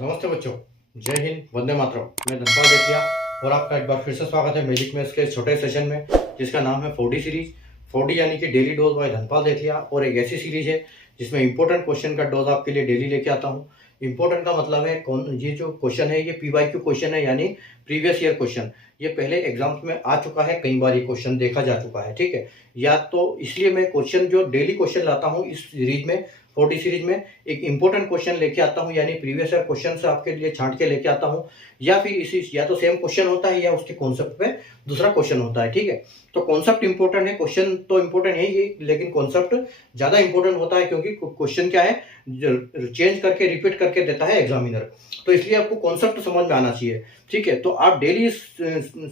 नमस्ते बच्चों, जय हिंद, वंदे मातरम। मैं धनपाल देथिया और आपका एक बार फिर से स्वागत है मैजिक मैथ्स के छोटे सेशन में, जिसका नाम है 4D सीरीज। 4D यानी कि डेली डोज बाय धनपाल देथिया, और एक ऐसी सीरीज है जिसमें इंपॉर्टेंट क्वेश्चन का डोज आपके लिए डेली लेके आता हूँ। इंपॉर्टेंट का मतलब है ये जो क्वेश्चन है ये PYQ क्वेश्चन है, यानी प्रीवियस ईयर क्वेश्चन। ये पहले एग्जाम्स में आ चुका है, कई बार ये क्वेश्चन देखा जा चुका है, ठीक है। या तो इसलिए मैं क्वेश्चन जो डेली क्वेश्चन लाता हूँ इस सीरीज में, 4D सीरीज में, एक इंपॉर्टेंट क्वेश्चन लेके आता हूं, यानी प्रीवियस ईयर क्वेश्चन से आपके लिए छांट के लेके आता हूं, या फिर इसी या तो सेम क्वेश्चन होता है या उसके कॉन्सेप्ट पे दूसरा क्वेश्चन होता है, ठीक है। तो कॉन्सेप्ट इंपॉर्टेंट है, क्वेश्चन तो इंपॉर्टेंट है ही, लेकिन कॉन्सेप्ट ज्यादा इंपॉर्टेंट होता है, क्योंकि क्वेश्चन क्या है, चेंज करके रिपीट करके देता है एग्जामिनर। तो इसलिए आपको कॉन्सेप्ट समझ में आना चाहिए, ठीक है। तो आप डेली इस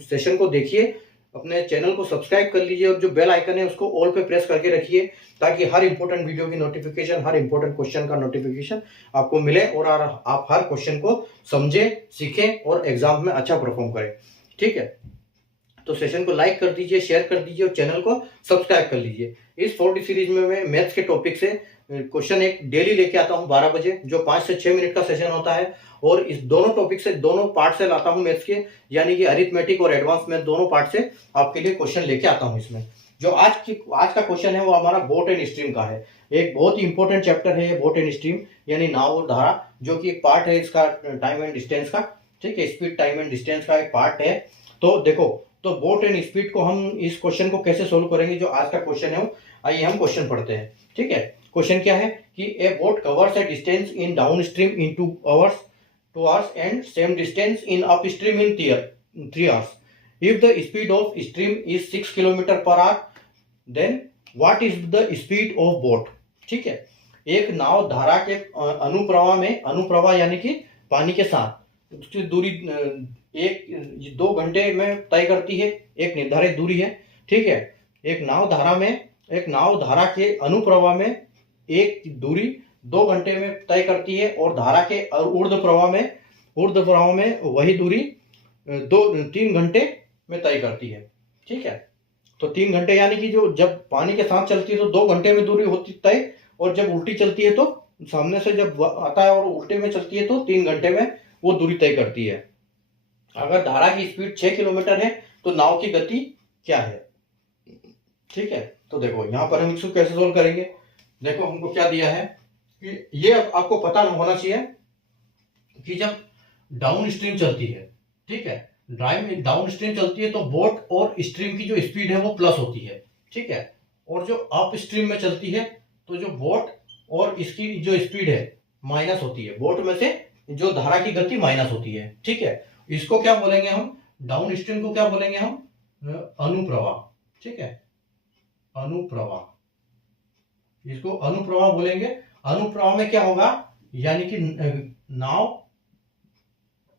सेशन को देखिए, अपने चैनल को सब्सक्राइब कर लीजिए, और जो बेल आइकन है उसको ऑल पे प्रेस करके रखिए, ताकि हर इंपॉर्टेंट वीडियो की नोटिफिकेशन, हर इंपॉर्टेंट क्वेश्चन का नोटिफिकेशन आपको मिले, और आप हर क्वेश्चन को समझें, सीखें और एग्जाम में अच्छा परफॉर्म करें, ठीक है। तो सेशन को लाइक कर दीजिए, शेयर कर दीजिए और चैनल को सब्सक्राइब कर लीजिए। इस 4D सीरीज में मैं मैथ्स के टॉपिक से क्वेश्चन एक डेली लेके आता हूं 12 बजे, जो 5 से 6 मिनट का सेशन होता है, और इस दोनों टॉपिक से, दोनों पार्ट से लाता हूं मैथ्स के, यानी कि अरिथमेटिक और एडवांस मैथ दोनों पार्ट से आपके लिए क्वेश्चन लेके आता हूं। इसमें जो आज का क्वेश्चन है वो हमारा बोट एंड स्ट्रीम का है। एक बहुत ही इंपॉर्टेंट चैप्टर है ये, बोट एंड स्ट्रीम, यानी नाव और धारा, जो कि एक पार्ट है इसका टाइम एंड डिस्टेंस का, ठीक है। स्पीड, टाइम एंड डिस्टेंस का एक पार्ट है। तो देखो, तो बोट एंड स्पीड को हम, इस क्वेश्चन को कैसे सोल्व करेंगे, जो आज का क्वेश्चन है, आइए हम क्वेश्चन पढ़ते हैं, ठीक है। क्वेश्चन क्या है कि a boat covers a distance in down stream in 2 hours and same distance in up stream in 3 hours। If the speed of stream is 6 kilometre per hour, then what is the speed of boat, ठीक है। एक नाव धारा के अनुप्रवाह में, अनुप्रवाह यानी कि पानी के साथ, उसकी दूरी 1-2 घंटे में तय करती है, एक निर्धारित दूरी है, ठीक है। एक नाव धारा के अनुप्रवाह में एक दूरी 2 घंटे में तय करती है, और धारा के ऊर्ध्व प्रवाह में वही दूरी 3 घंटे में तय करती है, ठीक है। तो 3 घंटे यानी कि जो जब पानी के साथ चलती है तो 2 घंटे में दूरी होती तय, और जब उल्टी चलती है तो, सामने से जब आता है और उल्टे में चलती है तो 3 घंटे में वो दूरी तय करती है। अगर धारा की स्पीड 6 किलोमीटर है तो नाव की गति क्या है, ठीक है। तो देखो यहाँ पर हम इसको कैसे सोल्व करेंगे। देखो हमको क्या दिया है कि ये आपको पता होना चाहिए कि जब डाउन स्ट्रीम चलती है, ठीक है, डाउन स्ट्रीम चलती है तो बोट और स्ट्रीम की जो स्पीड है वो प्लस होती है, ठीक है। और जो अप स्ट्रीम में चलती है तो जो बोट और इसकी जो स्पीड है माइनस होती है, बोट में से जो धारा की गति माइनस होती है, ठीक है। इसको क्या बोलेंगे हम, डाउन स्ट्रीम को क्या बोलेंगे हम, अनुप्रवाह, ठीक है, अनुप्रवाह, इसको अनुप्रवाह बोलेंगे। अनुप्रवाह में क्या होगा, यानी कि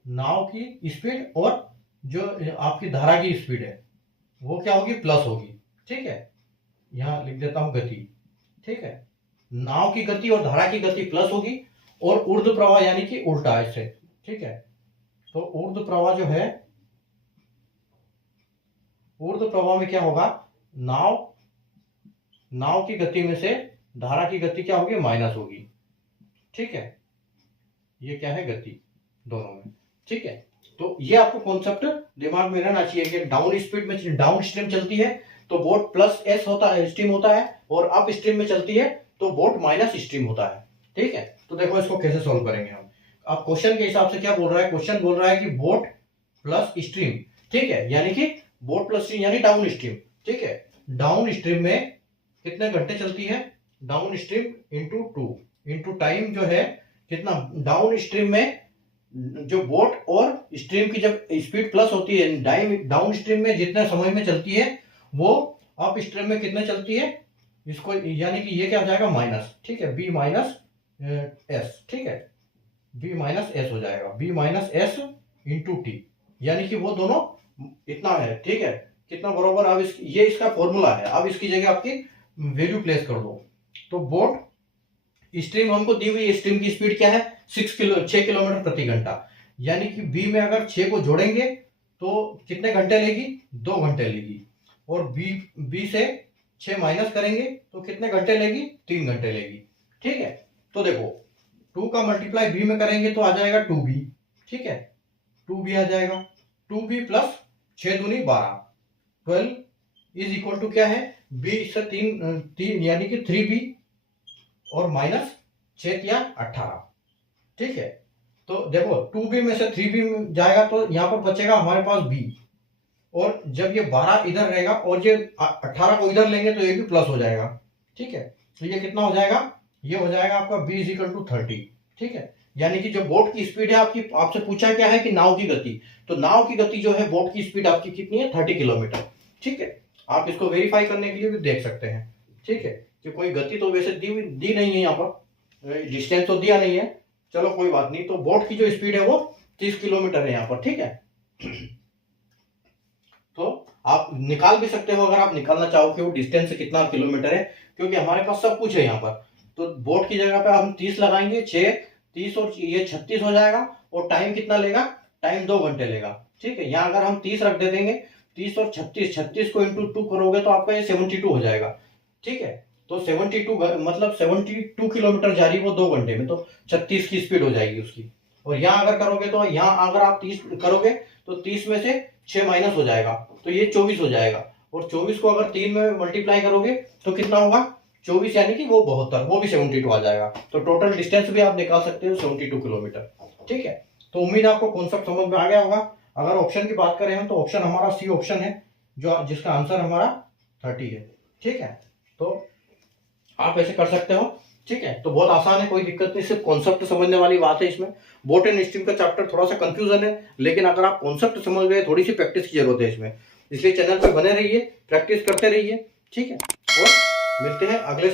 नाव की स्पीड और जो आपकी धारा की स्पीड है वो क्या होगी, प्लस होगी, ठीक है। यहां लिख देता हूं गति, ठीक है। नाव की गति और धारा की गति प्लस होगी, और ऊर्ध्व प्रवाह यानी कि उल्टा है इससे, ठीक है। तो ऊर्ध्व प्रवाह जो है, ऊर्ध्व प्रवाह में क्या होगा, नाव की गति में से धारा की गति क्या होगी, माइनस होगी, ठीक है। ये क्या है, गति दोनों में, ठीक है। तो ये आपको कॉन्सेप्ट दिमाग में रहना चाहिए कि डाउन स्पीड में, डाउन स्ट्रीम चलती है तो बोट प्लस एस होता है, स्ट्रीम होता है, और अप स्ट्रीम में चलती है तो बोट माइनस स्ट्रीम होता है, ठीक है। तो देखो इसको कैसे सॉल्व करेंगे हम। अब क्वेश्चन के हिसाब से क्या बोल रहा है, क्वेश्चन बोल रहा है कि बोट प्लस स्ट्रीम, ठीक है, यानी कि बोट प्लस स्ट्रीम यानी डाउन स्ट्रीम, ठीक है। डाउन स्ट्रीम में कितने घंटे चलती है, down stream into 2 into time जो है कितना, डाउन स्ट्रीम में जो बोट और स्ट्रीम की जब स्पीड प्लस होती है, डाउन स्ट्रीम में जितने समय में चलती है वो अप स्ट्रीम में कितने चलती है, इसको यानी कि ये क्या हो जाएगा, माइनस, ठीक है, बी माइनस एस, ठीक है, बी माइनस एस हो जाएगा, B minus S into T, यानी कि वो दोनों इतना है, ठीक है, कितना बराबर। अब ये इसका फॉर्मूला है, अब इसकी जगह आपकी वैल्यू प्लेस कर दो। तो बोट स्ट्रीम हमको दी हुई, स्ट्रीम की स्पीड क्या है, 6 किलोमीटर प्रति घंटा, यानी कि बी में अगर 6 को जोड़ेंगे तो कितने घंटे लेगी, 2 घंटे लेगी, और बी से 6 माइनस करेंगे तो कितने घंटे लेगी, 3 घंटे लेगी, ठीक है। तो देखो 2 का मल्टीप्लाई बी में करेंगे तो आ जाएगा 2b, ठीक है, 2b आ जाएगा, 2b प्लस 6 दूनी 12, 12 इज इक्वल टू क्या है, b से 3 यानी कि 3b और माइनस 6 या 18, ठीक है। तो देखो 2b में से 3b में जाएगा तो यहाँ पर बचेगा हमारे पास b, और जब ये 12 इधर रहेगा और ये 18 को इधर लेंगे तो ये भी प्लस हो जाएगा, ठीक है। तो ये कितना हो जाएगा, ये हो जाएगा आपका b इज इक्वल टू 30, ठीक है। यानी कि जो बोट की स्पीड है आपकी, आपसे पूछा क्या है कि नाव की गति, तो नाव की गति जो है बोट की स्पीड आपकी कितनी है, 30 किलोमीटर, ठीक है। आप इसको वेरीफाई करने के लिए भी देख सकते हैं, ठीक है, कि कोई गति तो वैसे दी नहीं है यहाँ पर, डिस्टेंस तो दिया नहीं है, चलो कोई बात नहीं। तो बोट की जो स्पीड है वो 30 किलोमीटर है यहाँ पर, ठीक है। तो आप निकाल भी सकते हो अगर आप निकालना चाहो कि वो डिस्टेंस कितना किलोमीटर है, क्योंकि हमारे पास सब कुछ है यहाँ पर। तो बोट की जगह पे हम 30 लगाएंगे, 6 30 और ये 36 हो जाएगा, और टाइम कितना लेगा, टाइम 2 घंटे लेगा, ठीक है। यहाँ अगर हम 30 रख दे देंगे, 30 और 36 को इंटू 2 करोगे तो आपका ये 72 हो जाएगा, ठीक है। तो 72 मतलब 72 किलोमीटर जा रही है वो 2 घंटे में, तो 36 की स्पीड हो जाएगी उसकी। और यहाँ अगर करोगे तो यहाँ अगर आप 30 करोगे तो 30 में से 6 माइनस हो जाएगा, तो ये 24 हो जाएगा, और 24 को अगर 3 में मल्टीप्लाई करोगे तो कितना होगा, 24 यानी कि वो 72, वो भी 72 आ जाएगा। तो टोटल डिस्टेंस भी आप निकाल सकते हो 72 किलोमीटर, ठीक है। तो उम्मीद है आपको कॉन्सेप्ट समझ में आ गया होगा। अगर ऑप्शन की बात करें हम तो ऑप्शन हमारा सी ऑप्शन है, जो जिसका आंसर हमारा 30 है, ठीक है। तो आप ऐसे कर सकते हो, ठीक है। तो बहुत आसान है, कोई दिक्कत नहीं, सिर्फ कॉन्सेप्ट समझने वाली बात है इसमें। बोट एंड स्ट्रीम का चैप्टर थोड़ा सा कंफ्यूजन है, लेकिन अगर आप कॉन्सेप्ट समझ गए, थोड़ी सी प्रैक्टिस की जरूरत है इसमें, इसलिए चैनल पे बने रहिए, प्रैक्टिस करते रहिए, ठीक है। और मिलते हैं अगले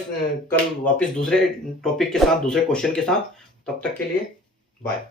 कल वापस दूसरे टॉपिक के साथ, दूसरे क्वेश्चन के साथ। तब तक के लिए बाय।